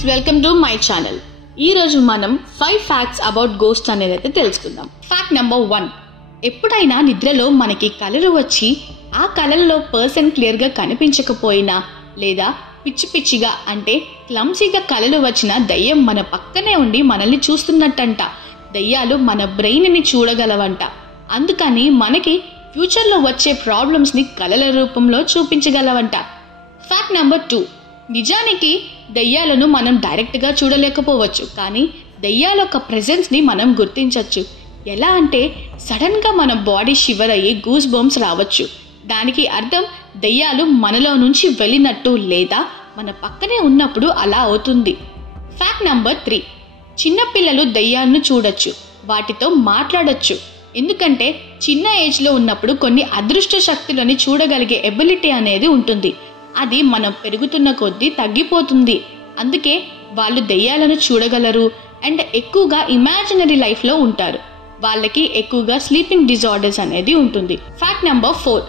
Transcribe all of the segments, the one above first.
Friends, welcome to my channel. ఈ రోజు మనం 5 ఫ్యాక్ట్స్ అబౌట్ గోస్ట్ అనేది అయితే తెలుసుకుందాం. Fact number 1. ఎప్పుడైనా నిద్రలో మనకి కలలు వచ్చి ఆ కలల్లో పర్సన్ క్లియర్గా కనిపించకపోయినా లేదా పిచ్చి పిచ్చిగా అంటే క్లమ్సీగా కలలు వచ్చిన దయ్యం మన పక్కనే ఉండి మనల్ని చూస్తున్నట్టంట. దయ్యాలు మన బ్రెయిన్ని చూడగలవంట. అందుకని మనకి ఫ్యూచర్లో వచ్చే ప్రాబ్లమ్స్ని కలల రూపంలో చూపించగలవంట. Fact number 2. నిజానికి దయ్యాలను మనం డైరెక్ట్గా చూడలేకపోవచ్చు, కానీ దయ్యాల యొక్క ప్రెజెన్స్ని మనం గుర్తించవచ్చు. ఎలా అంటే సడన్గా మన బాడీ షివర్ అయ్యి గూస్ బంప్స్ రావచ్చు. దానికి అర్థం దయ్యాలు మనలో నుంచి వెళ్ళినట్టు లేదా మన పక్కనే ఉన్నప్పుడు అలా అవుతుంది. Fact number 3. చిన్నపిల్లలు దయ్యాలను చూడొచ్చు, వాటితో మాట్లాడొచ్చు. ఎందుకంటే చిన్న ఏజ్లో ఉన్నప్పుడు కొన్ని అదృష్ట శక్తులని చూడగలిగే ఎబిలిటీ అనేది ఉంటుంది. అది మనం పెరుగుతున్న కొద్దీ తగ్గిపోతుంది. అందుకే వాళ్ళు దయ్యాలను చూడగలరు అండ్ ఎక్కువగా ఇమాజినరీ లైఫ్లో ఉంటారు. వాళ్ళకి ఎక్కువగా స్లీపింగ్ డిజార్డర్స్ అనేది ఉంటుంది. Fact number 4.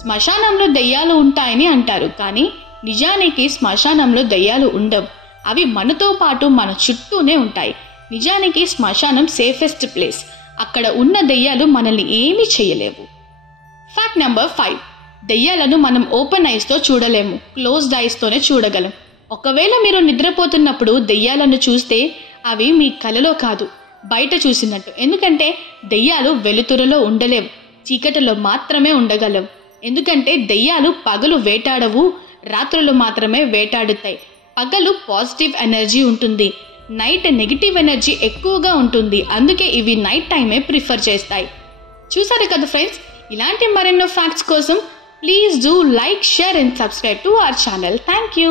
శ్మశానంలో దయ్యాలు ఉంటాయని అంటారు, కానీ నిజానికి శ్మశానంలో దయ్యాలు ఉండవు. అవి మనతో పాటు మన చుట్టూనే ఉంటాయి. నిజానికి శ్మశానం సేఫెస్ట్ ప్లేస్. అక్కడ ఉన్న దయ్యాలు మనల్ని ఏమీ చేయలేవు. Fact number 5. దయ్యాలను మనం ఓపెన్ ఐస్తో చూడలేము, క్లోజ్డ్ ఐస్తోనే చూడగలం. ఒకవేళ మీరు నిద్రపోతున్నప్పుడు దయ్యాలను చూస్తే అవి మీ కలలో కాదు, బయట చూసినట్టు. ఎందుకంటే దయ్యాలు వెలుతురులో ఉండలేవు, చీకటిలో మాత్రమే ఉండగలవు. ఎందుకంటే దయ్యాలు పగలు వేటాడవు, రాత్రులు మాత్రమే వేటాడుతాయి. పగలు పాజిటివ్ ఎనర్జీ ఉంటుంది, నైట్ నెగిటివ్ ఎనర్జీ ఎక్కువగా ఉంటుంది. అందుకే ఇవి నైట్ టైమే ప్రిఫర్ చేస్తాయి. చూసారు కదా ఫ్రెండ్స్, ఇలాంటి మరెన్నో ఫ్యాక్ట్స్ కోసం please do like, share and subscribe to our channel. Thank you.